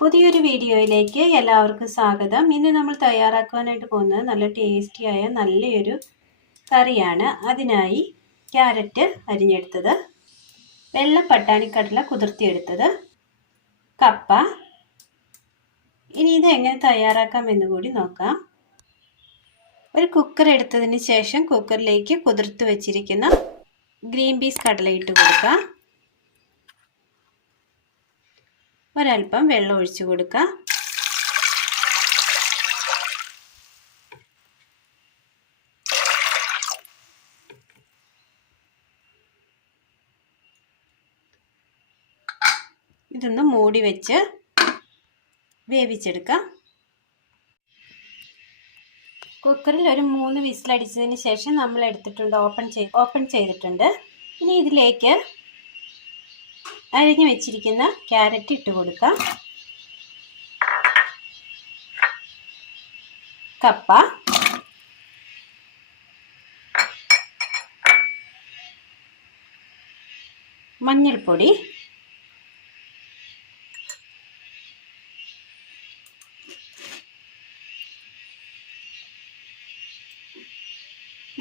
പുതിയൊരു വീഡിയോയിലേക്ക് എല്ലാവർക്കും സ്വാഗതം. ഇന്ന് നമ്മൾ തയ്യാറാക്കാനായിട്ട് പോകുന്നത് നല്ല ടേസ്റ്റിയായ നല്ലൊരു കറിയാണ്. അതിനായി ക്യാരറ്റ് അരിഞ്ഞെടുത്തത്, വെള്ള പട്ടാണിക്കടല കുതിർത്തിയെടുത്തത്, കപ്പ. ഇനി ഇത് എങ്ങനെ തയ്യാറാക്കാമെന്ന് കൂടി നോക്കാം. ഒരു കുക്കർ എടുത്തതിന് ശേഷം കുക്കറിലേക്ക് കുതിർത്ത് വെച്ചിരിക്കുന്ന ഗ്രീൻ പീസ് കടല ഇട്ട് കൊടുക്കാം. ഒരൽപ്പം വെള്ളം ഒഴിച്ചു കൊടുക്കാം. ഇതൊന്ന് മൂടി വെച്ച് വേവിച്ചെടുക്കാം. കുക്കറിൽ ഒരു 3 വിസിലടിച്ചതിന് ശേഷം നമ്മൾ എടുത്തിട്ടുണ്ട്, ഓപ്പൺ ചെയ്തിട്ടുണ്ട്. ഇനി ഇതിലേക്ക് അരിഞ്ഞു വെച്ചിരിക്കുന്ന ക്യാരറ്റ് ഇട്ട് കൊടുക്കാം. കപ്പ, മഞ്ഞൾപ്പൊടി,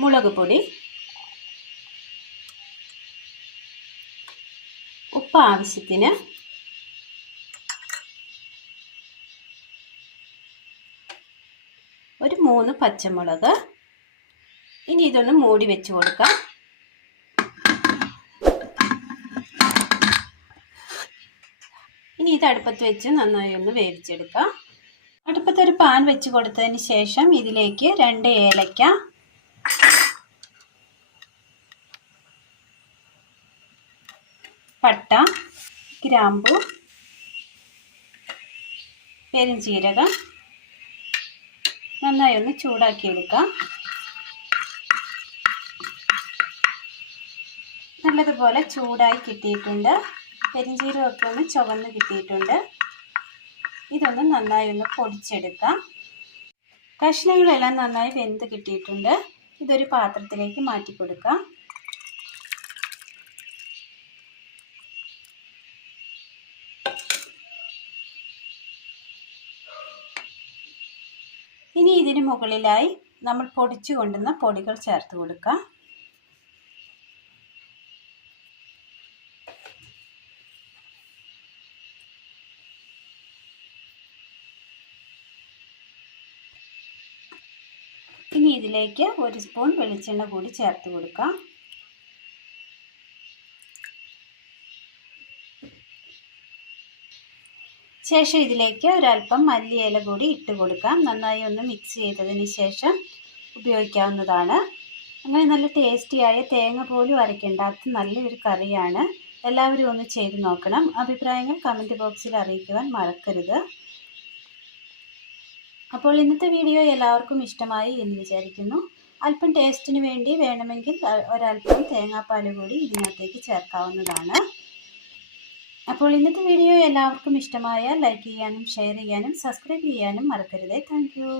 മുളക് പൊടി, ഉപ്പ് ആവശ്യത്തിന്, ഒരു 3 പച്ചമുളക്. ഇനി ഇതൊന്ന് മൂടി വെച്ച് കൊടുക്കാം. ഇനി ഇത് അടുപ്പത്ത് വെച്ച് നന്നായി ഒന്ന് വേവിച്ചെടുക്കാം. അടുപ്പത്ത് ഒരു പാൻ വെച്ച് കൊടുത്തതിന് ശേഷം ഇതിലേക്ക് 2 ഏലക്ക, പട്ട, ഗ്രാമ്പു, പെരുംജീരകം നന്നായി ഒന്ന് ചൂടാക്കിയെടുക്കാം. നല്ലതുപോലെ ചൂടായി കിട്ടിയിട്ടുണ്ട്. പെരുംജീരകമൊക്കെ ഒന്ന് ചുവന്ന് കിട്ടിയിട്ടുണ്ട്. ഇതൊന്ന് നന്നായി ഒന്ന് പൊടിച്ചെടുക്കാം. കഷ്ണങ്ങളെല്ലാം നന്നായി വെന്ത് കിട്ടിയിട്ടുണ്ട്. ഇതൊരു പാത്രത്തിലേക്ക് മാറ്റി കൊടുക്കാം. ഇനി ഇതിന് മുകളിലായി നമ്മൾ പൊടിച്ചു കൊണ്ടുവന്ന പൊടികൾ ചേർത്ത് കൊടുക്കാം. ഇനി ഇതിലേക്ക് 1 സ്പൂൺ വെളിച്ചെണ്ണ കൂടി ചേർത്ത് കൊടുക്കാം. ശേഷം ഇതിലേക്ക് ഒരൽപ്പം മല്ലിയില കൂടി ഇട്ട് കൊടുക്കാം. നന്നായി ഒന്ന് മിക്സ് ചെയ്തതിന് ശേഷം ഉപയോഗിക്കാവുന്നതാണ്. അങ്ങനെ നല്ല ടേസ്റ്റിയായ തേങ്ങ പോലും അരയ്ക്കേണ്ടാത്ത നല്ലൊരു കറിയാണ്. എല്ലാവരും ഒന്ന് ചെയ്ത് നോക്കണം. അഭിപ്രായങ്ങൾ കമൻറ്റ് ബോക്സിൽ അറിയിക്കുവാൻ മറക്കരുത്. അപ്പോൾ ഇന്നത്തെ വീഡിയോ എല്ലാവർക്കും ഇഷ്ടമായി എന്ന് വിചാരിക്കുന്നു. അല്പം ടേസ്റ്റിന് വേണ്ടി വേണമെങ്കിൽ ഒരൽപ്പം തേങ്ങാപ്പാൽ കൂടി ഇതിനകത്തേക്ക് ചേർക്കാവുന്നതാണ്. അപ്പോൾ ഇന്നത്തെ വീഡിയോ എല്ലാവർക്കും ഇഷ്ടമായാൽ ലൈക്ക് ചെയ്യാനും ഷെയർ ചെയ്യാനും സബ്സ്ക്രൈബ് ചെയ്യാനും മറക്കരുത്. Thank you.